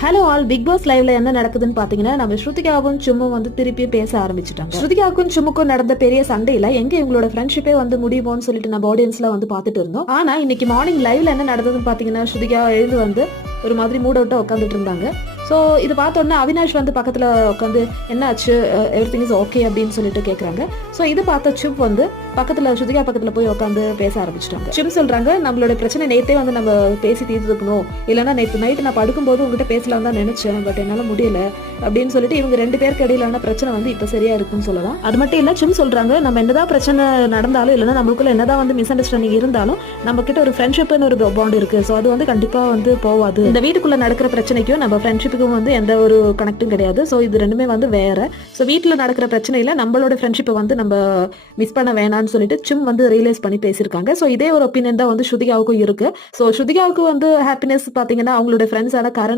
Hello all big pass லைவ்ல என்ன நடக்குதுன்னு பாத்தீங்கன்னா நம்ம ஸ்ருதிகாவும் சும்மும் வந்து திருப்பி பேச ஆரம்பிச்சிட்டாங்க. ஸ்ருதிகாவுக்கும் சும்முக்கும் நடந்த பெரிய சண்டையில எங்க இவங்களோட ஃப்ரெண்ட்ஷிப்பே வந்து முடியுமோன்னு சொல்லிட்டு நம்ம ஆடியன்ஸ்ல வந்து பாத்துட்டு இருந்தோம். ஆனா இன்னைக்கு மார்னிங் லைவ்ல என்ன நடந்ததுன்னு பாத்தீங்கன்னா ஸ்ருதிகா எழுந்து வந்து ஒரு மாதிரி மூட் அவுட்டா உட்காந்துட்டு இருந்தாங்க. ஸோ இது பார்த்தோன்னே அவினாஷ் வந்து பக்கத்தில் உட்காந்து என்னாச்சு? எவ்ரி திங் இஸ் ஓகே அப்படின்னு சொல்லிட்டு கேட்குறாங்க ஸோ இது பார்த்த சிப் வந்து பக்கத்தில் ஸ்ருதிகா பக்கத்தில் போய் உட்காந்து பேச ஆரம்பிச்சிட்டாங்க. சிம் சொல்கிறாங்க நம்மளோட பிரச்சனை நேற்றே வந்து நம்ம பேசி தீர்த்துக்கணும். இல்லைன்னா நேற்று நைட்டு நான் படுக்கும்போது உங்ககிட்ட பேசலாம் தான் நினச்சேன் பட் என்னால் முடியல அப்படின்னு சொல்லிட்டு இவங்க ரெண்டு பேருக்கு இடையிலான பிரச்சனை வந்து இப்போ சரியா இருக்குன்னு சொல்லலாம். அது மட்டும் இல்லை சிம் சொல்கிறாங்க நம்ம என்னதான் பிரச்சனை நடந்தாலும் இல்லைன்னா நம்மளுக்குள்ள என்னதான் வந்து மிஸ் அண்டர்ஸ்டாண்டிங் இருந்தாலும் நம்ம கிட்ட ஒரு ஃப்ரெண்ட்ஷிப்னு ஒரு பாண்ட் இருக்குது ஸோ அது வந்து கண்டிப்பாக வந்து போவாது. இந்த வீட்டுக்குள்ள நடக்கிற பிரச்சனைக்கும் நம்ம ஃப்ரெண்ட்ஷிப்புக்கும் வந்து எந்த ஒரு கனெக்டும் கிடையாது. ஸோ இது ரெண்டுமே வந்து வேற. ஸோ வீட்டில் நடக்கிற பிரச்சனையில் நம்மளோட ஃப்ரெண்ட்ஷிப்பை வந்து நம்ம மிஸ் பண்ண வேணாம்னு சொல்லிட்டு சிம் வந்து ரியலைஸ் பண்ணி பேசியிருக்காங்க. ஸோ இதே ஒரு ஒப்பீனியன் தான் வந்து ஸ்ருதிகாவுக்கும் இருக்கு. ஸோ ஸ்ருதிகாவுக்கு வந்து ஹாப்பினஸ் பார்த்தீங்கன்னா அவங்களோட ஃப்ரெண்ட்ஸான கரண்